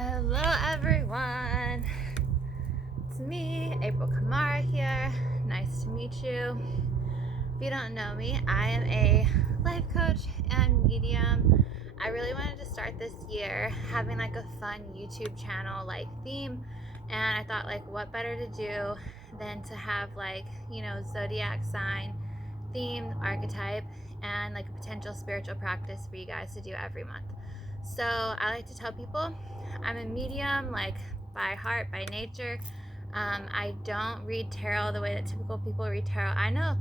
Hello everyone, it's me, April Kamara here. Nice to meet you. If you don't know me, I am a life coach and medium. I really wanted to start this year having like a fun YouTube channel like theme, and I thought like what better to do than to have like, zodiac sign theme, archetype, and like a potential spiritual practice for you guys to do every month. So I like to tell people I'm a medium, like by heart, by nature. I don't read tarot the way that typical people read tarot. I know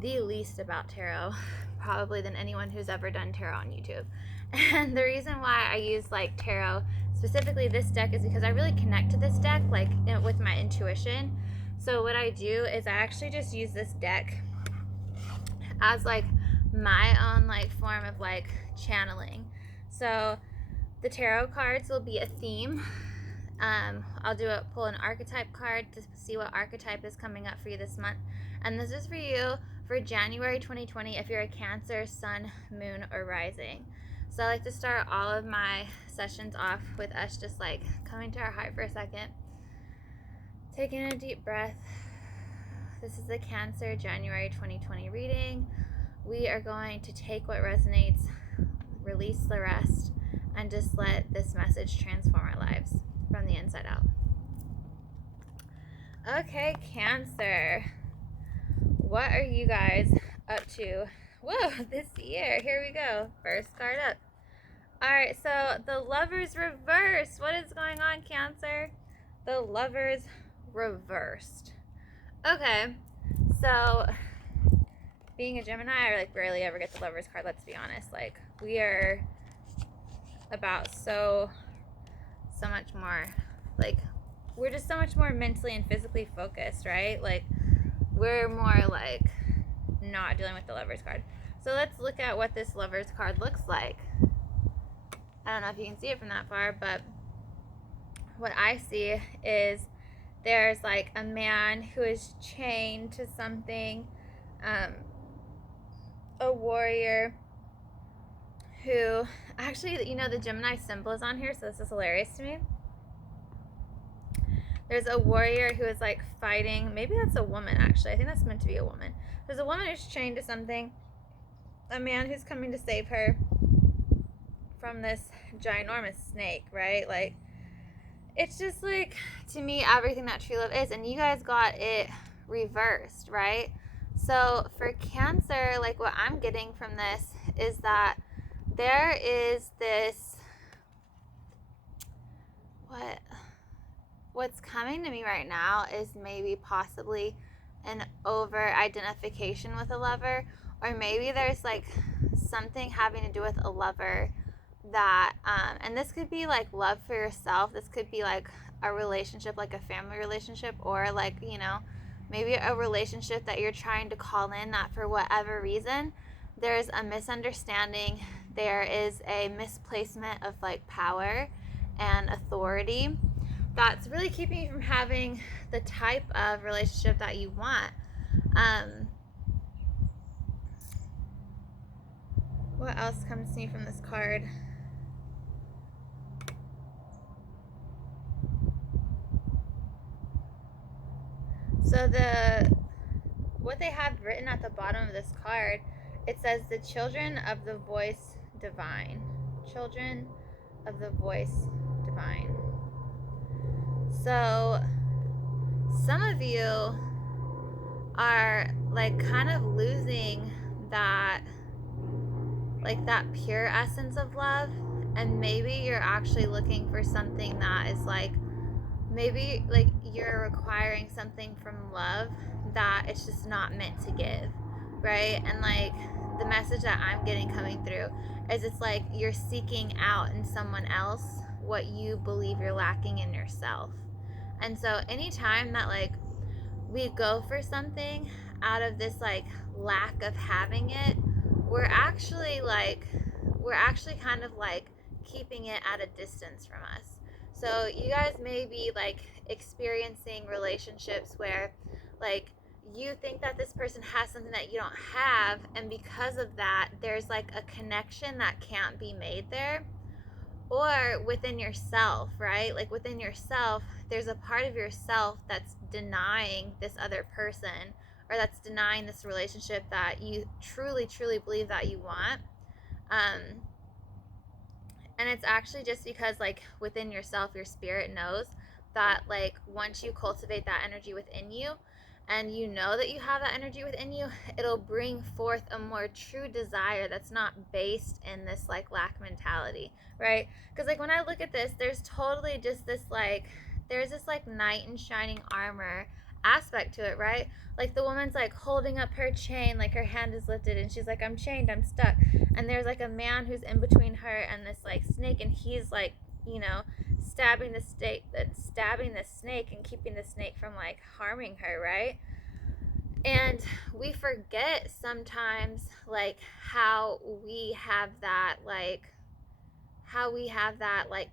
the least about tarot, probably than anyone who's ever done tarot on YouTube. And the reason why I use like tarot, specifically this deck, is because I really connect to this deck like with my intuition. So what I do is I actually just use this deck as like my own like form of like channeling. So the tarot cards will be a theme. I'll pull an archetype card to see what archetype is coming up for you this month. And this is for you for January 2020 if you're a Cancer, Sun, Moon, or Rising. So I like to start all of my sessions off with us just like coming to our heart for a second. Taking a deep breath. This is the Cancer January 2020 reading. We are going to take what resonates, release the rest, and just let this message transform our lives from the inside out. Okay, Cancer. What are you guys up to? Whoa, this year. Here we go. First card up. Alright, so the Lovers reversed. What is going on, Cancer? The Lovers reversed. Okay, so being a Gemini, I like rarely ever get the Lovers card, let's be honest. Like, we are about so much more, like, we're just so much more mentally and physically focused, right? Like, we're more like not dealing with the Lovers card. So let's look at what this Lovers card looks like. I don't know if you can see it from that far, but what I see is there's like a man who is chained to something, a warrior who actually, the Gemini symbol is on here, so this is hilarious to me. There's a warrior who is like fighting. Maybe that's a woman, actually. I think that's meant to be a woman. There's a woman who's chained to something, a man who's coming to save her from this ginormous snake, right? Like, it's just like, to me, everything that true love is. And you guys got it reversed, right? So for Cancer, like, what I'm getting from this is that there is this, what's coming to me right now is maybe possibly an over identification with a lover, or maybe there's like something having to do with a lover that and this could be like love for yourself, this could be like a relationship, like a family relationship, or like, maybe a relationship that you're trying to call in that for whatever reason there's a misunderstanding, there is a misplacement of like power and authority that's really keeping you from having the type of relationship that you want. What else comes to me from this card? So what they have written at the bottom of this card, it says the children of the voice divine. Children of the voice divine. So some of you are like kind of losing that, like that pure essence of love, and maybe you're actually looking for something that is like, maybe like you're requiring something from love that it's just not meant to give, right? And like the message that I'm getting coming through is it's like you're seeking out in someone else what you believe you're lacking in yourself. And so anytime that like we go for something out of this like lack of having it, we're actually kind of like keeping it at a distance from us. So you guys may be like experiencing relationships where like you think that this person has something that you don't have, and because of that there's like a connection that can't be made there. or within yourself, right? Like within yourself, there's a part of yourself that's denying this other person, or that's denying this relationship that you truly, truly believe that you want. Um, and it's actually just because, like, within yourself, your spirit knows that, like, once you cultivate that energy within you, and you know that you have that energy within you, it'll bring forth a more true desire that's not based in this, like, lack mentality, right? Because, like, when I look at this, there's totally just this, like, there's this, like, knight in shining armor aspect to it, right? Like, the woman's, like, holding up her chain, like, her hand is lifted, and she's like, I'm chained, I'm stuck. And there's, like, a man who's in between her and this, like, snake, and he's, like, you know, stabbing the snake and keeping the snake from, like, harming her, right? And we forget sometimes, like, how we have that,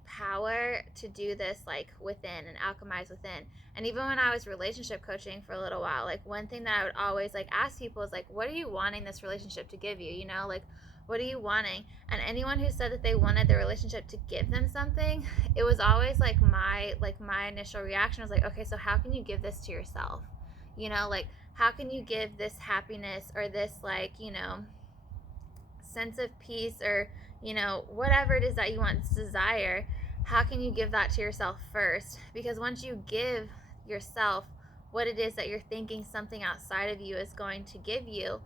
power to do this, like, within and alchemize within. And even when I was relationship coaching for a little while, like, one thing that I would always, like, ask people is, like, what are you wanting this relationship to give you? You know, like, what are you wanting? And anyone who said that they wanted their relationship to give them something, it was always my initial reaction was like, okay, so how can you give this to yourself? You know, like, how can you give this happiness, or this, like, you know, sense of peace, or, you know, whatever it is that you want, this desire, how can you give that to yourself first? Because once you give yourself what it is that you're thinking something outside of you is going to give you,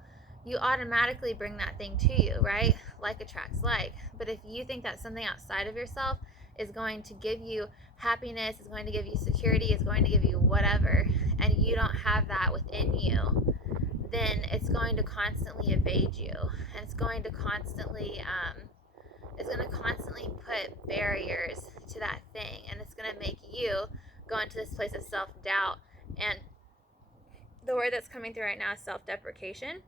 you automatically bring that thing to you, right? Like attracts like. But if you think that something outside of yourself is going to give you happiness, is going to give you security, is going to give you whatever, and you don't have that within you, then it's going to constantly evade you, and it's going to constantly put barriers to that thing, and it's going to make you go into this place of self-doubt. And the word that's coming through right now is self-deprecation,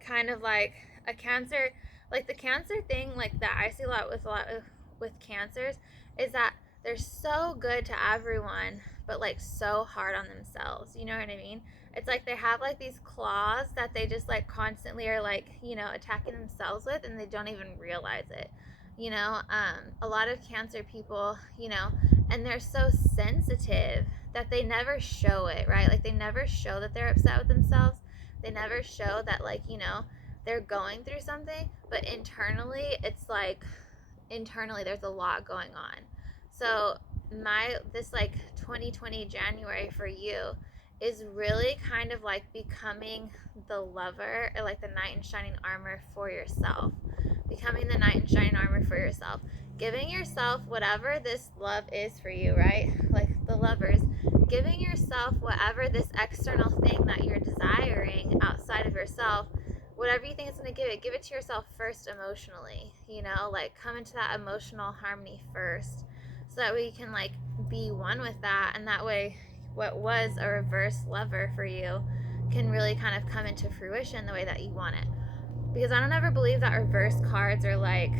kind of like a cancer, like the cancer thing, like that I see a lot with cancers, is that they're so good to everyone, but like so hard on themselves. You know what I mean? It's like they have like these claws that they just like constantly are like, you know, attacking themselves with, and they don't even realize it. You know, a lot of cancer people, you know, and they're so sensitive that they never show it, right? Like they never show that they're upset with themselves. They never show that, like, you know, they're going through something, but internally there's a lot going on. So this like 2020 January for you is really kind of like becoming the lover, or like the knight in shining armor for yourself. Becoming the knight in shining armor for yourself. Giving yourself whatever this love is for you, right? Like the lovers. Giving yourself whatever this external thing that you're desiring outside of yourself, whatever you think it's going to give it to yourself first emotionally. You know, like come into that emotional harmony first, so that way you can like be one with that, and that way what was a reverse lover for you can really kind of come into fruition the way that you want it. Because I don't ever believe that reverse cards are like,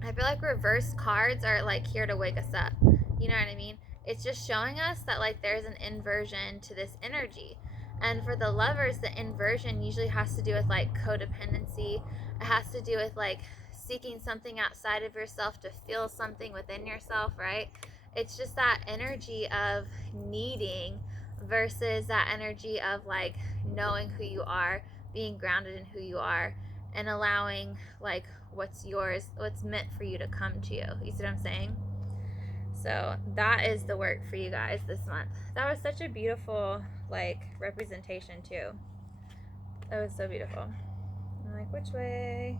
I feel like reverse cards are like here to wake us up. You know what I mean? It's just showing us that like there's an inversion to this energy. And for the lovers, the inversion usually has to do with like codependency. It has to do with like seeking something outside of yourself to feel something within yourself, right? It's just that energy of needing versus that energy of like knowing who you are, being grounded in who you are, and allowing like what's yours, what's meant for you to come to you. You see what I'm saying? So that is the work for you guys this month. That was such a beautiful like representation too. That was so beautiful. I'm like, which way?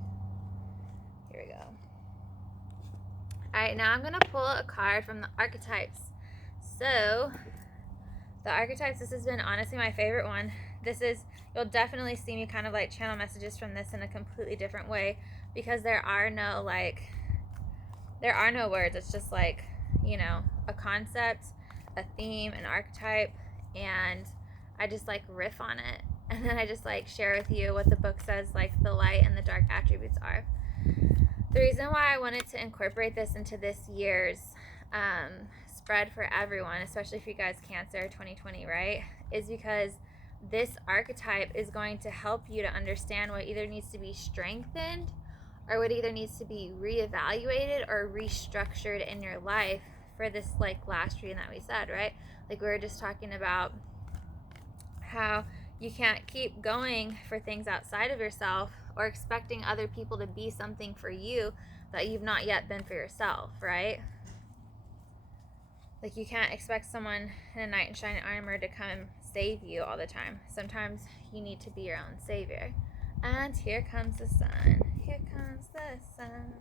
Here we go. Alright, now I'm gonna pull a card from the archetypes. So the archetypes, this has been honestly my favorite one. This is, you'll definitely see me kind of like channel messages from this in a completely different way, because there are no words. It's just like, you know, a concept, a theme, an archetype, and I just like riff on it, and then I just like share with you what the book says like the light and the dark attributes are. The reason why I wanted to incorporate this into this year's spread for everyone, especially for you guys Cancer 2020, right, is because this archetype is going to help you to understand what either needs to be strengthened or what either needs to be reevaluated or restructured in your life for this like last reading that we said, right? Like we were just talking about how you can't keep going for things outside of yourself or expecting other people to be something for you that you've not yet been for yourself, right? Like you can't expect someone in a knight in shining armor to come and save you all the time. Sometimes you need to be your own savior. And here comes the sun. Here comes the sun.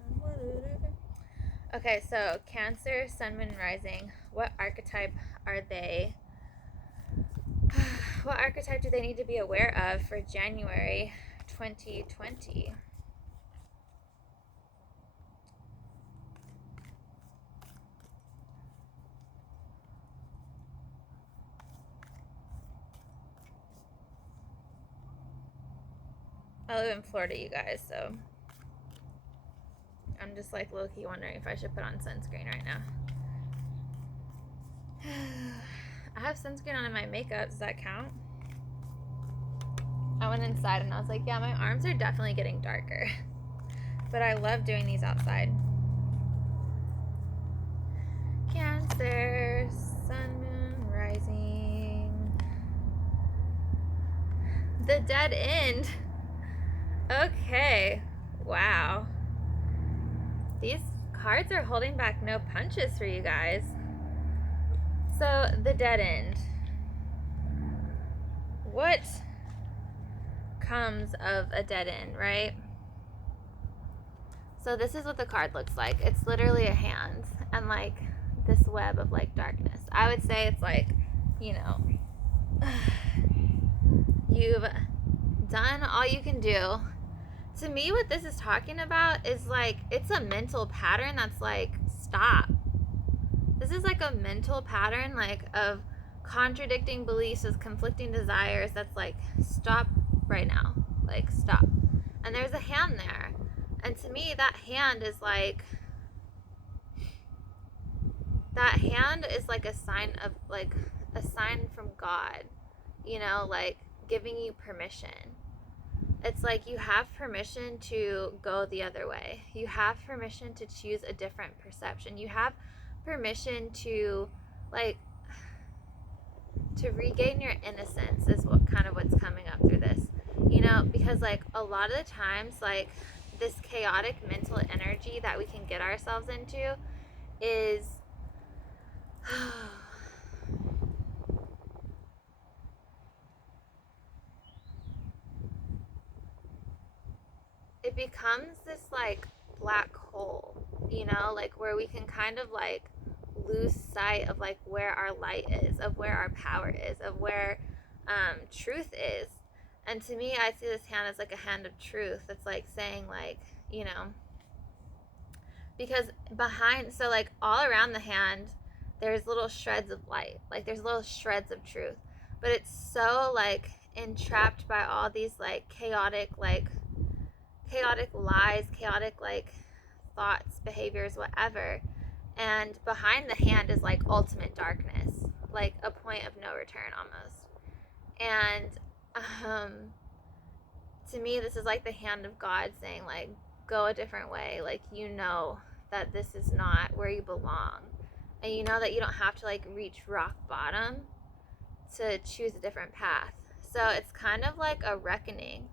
Okay, so Cancer, Sun, Moon, Rising. What archetype are they? What archetype do they need to be aware of for January 2020? I live in Florida, you guys, so I'm just like low-key wondering if I should put on sunscreen right now. I have sunscreen on in my makeup. Does that count? I went inside and I was like, yeah, my arms are definitely getting darker. But I love doing these outside. Cancer, Sun, Moon, Rising. The Dead End. Okay. Wow. These cards are holding back no punches for you guys. So, the Dead End. What comes of a dead end, right? So this is what the card looks like. It's literally a hand and like this web of like darkness. I would say it's like, you know, you've done all you can do. To me, what this is talking about is like, it's a mental pattern that's like, stop. This is like a mental pattern like of contradicting beliefs with conflicting desires that's like, stop right now. Like, stop. And there's a hand there. And to me, that hand is like a sign of like a sign from God, you know, like giving you permission. It's like you have permission to go the other way. You have permission to choose a different perception. You have permission to like to regain your innocence is what kind of what's coming up through this, you know, because like a lot of the times like this chaotic mental energy that we can get ourselves into is it becomes this like black hole, you know, like where we can kind of like lose sight of like where our light is, of where our power is, of where truth is. And to me, I see this hand as like a hand of truth. It's like saying like, you know, because behind, so like all around the hand, there's little shreds of light, like there's little shreds of truth, but it's so like entrapped by all these like chaotic lies, chaotic like thoughts, behaviors, whatever. And behind the hand is like ultimate darkness, like a point of no return almost. And to me, this is like the hand of God saying like, go a different way. Like, you know that this is not where you belong. And you know that you don't have to like reach rock bottom to choose a different path. So it's kind of like a reckoning.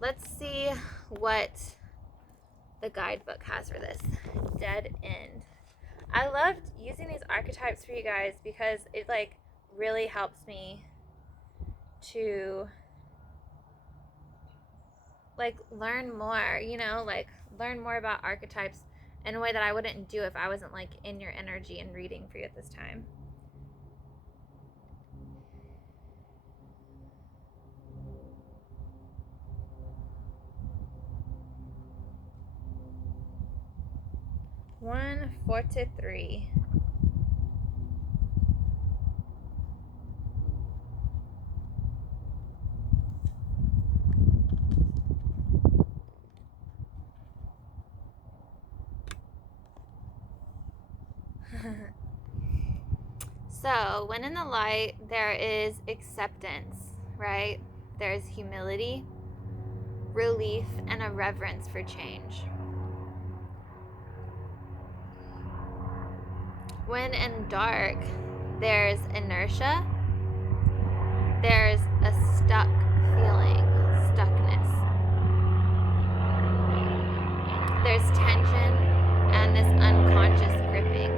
Let's see what the guidebook has for this. Dead End. I loved using these archetypes for you guys because it like really helps me to like learn more, you know, like learn more about archetypes in a way that I wouldn't do if I wasn't like in your energy and reading for you at this time. One, 4 to 3. So, when in the light, there is acceptance, right? There's humility, relief, and a reverence for change. When in dark, there's inertia, there's a stuck feeling, stuckness. There's tension and this unconscious gripping.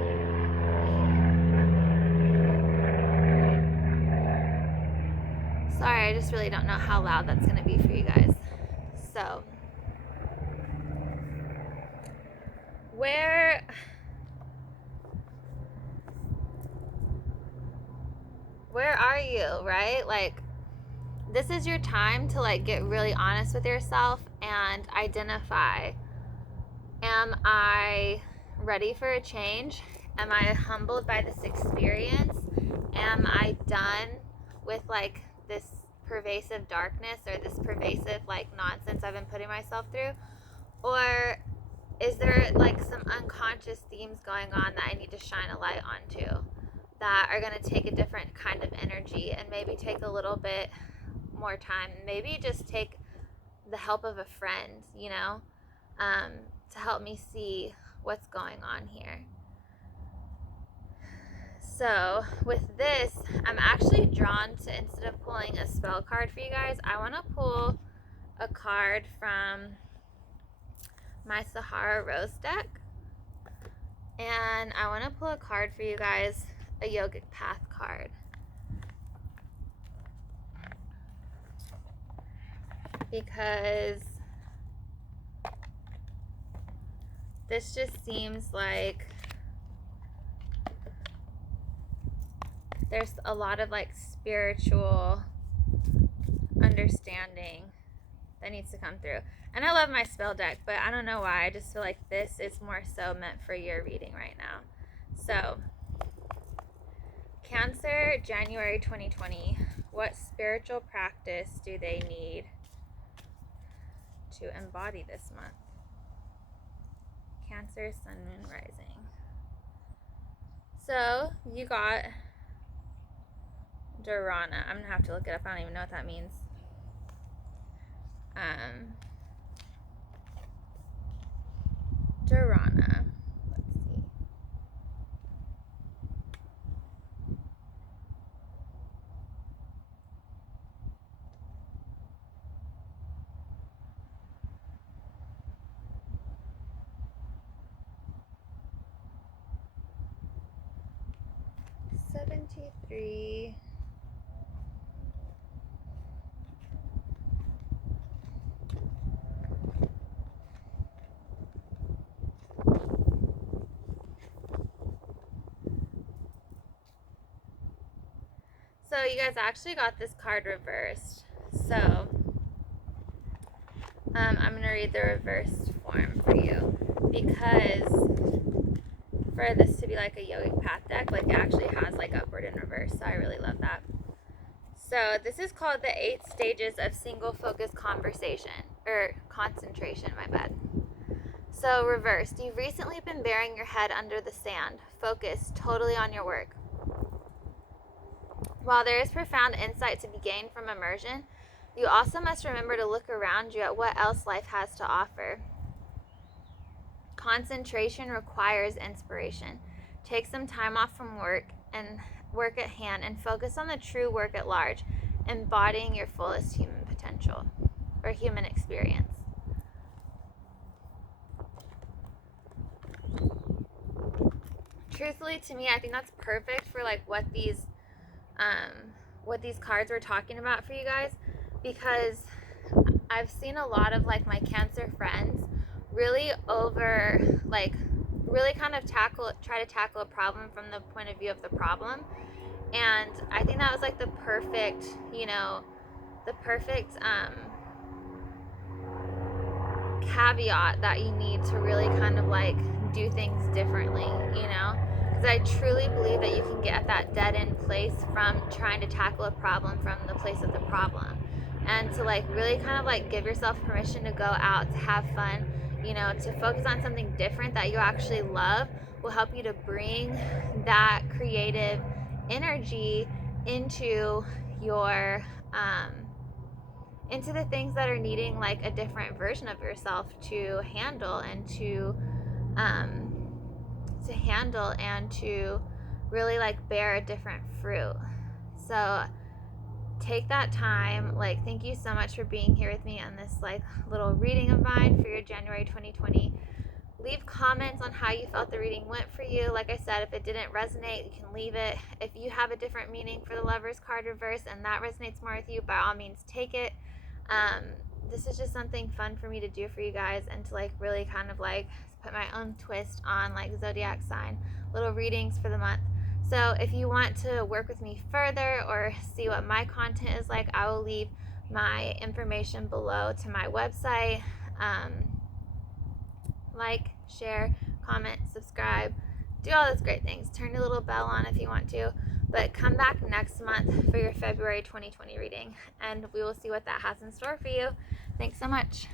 Sorry, I just really don't know how loud that's going to be for you guys. So, where are you, right? Like, this is your time to like get really honest with yourself and identify, am I ready for a change? Am I humbled by this experience? Am I done with like this pervasive darkness or this pervasive like nonsense I've been putting myself through? Or is there like some unconscious themes going on that I need to shine a light onto that are going to take a different kind of energy and maybe take a little bit more time? Maybe just take the help of a friend, you know, to help me see what's going on here. So with this, I'm actually drawn to, instead of pulling a spell card for you guys, I want to pull a card from my Sahara Rose deck. And I want to pull a card for you guys, a Yogic Path card. Because this just seems like there's a lot of like spiritual understanding that needs to come through. And I love my spell deck, but I don't know why. I just feel like this is more so meant for your reading right now. So, Cancer, January 2020. What spiritual practice do they need to embody this month? Cancer, Sun, Moon, Rising. So, you got Dharana. I'm going to have to look it up. I don't even know what that means. Dharana. Let's see. $73. So you guys actually got this card reversed. So I'm going to read the reversed form for you, because for this to be like a yogic path deck, like it actually has like upward and reverse. So I really love that. So this is called the 8 stages of single focus conversation or concentration, my bad. So reversed, you've recently been burying your head under the sand, focused totally on your work. While there is profound insight to be gained from immersion, you also must remember to look around you at what else life has to offer. Concentration requires inspiration. Take some time off from work at hand and focus on the true work at large, embodying your fullest human potential or human experience. Truthfully, to me, I think that's perfect for like what these cards were talking about for you guys, because I've seen a lot of like my Cancer friends really kind of try to tackle a problem from the point of view of the problem. And I think that was like the perfect caveat that you need to really kind of like do things differently, you know? Because I truly believe that you can get at that dead end place from trying to tackle a problem from the place of the problem. And to like really kind of like give yourself permission to go out, to have fun, you know, to focus on something different that you actually love will help you to bring that creative energy into your into the things that are needing like a different version of yourself to handle and to handle and to really like bear a different fruit. So take that time. Like, thank you so much for being here with me on this like little reading of mine for your January 2020. Leave comments on how you felt the reading went for you. Like I said, if it didn't resonate, you can leave it. If you have a different meaning for the Lover's card reverse and that resonates more with you, by all means take it. This is just something fun for me to do for you guys, and to like really kind of like put my own twist on like zodiac sign little readings for the month. So if you want to work with me further or see what my content is like, I will leave my information below to my website. Like, share, comment, subscribe, do all those great things. Turn your little bell on if you want to. But come back next month for your February 2020 reading, and we will see what that has in store for you. Thanks so much.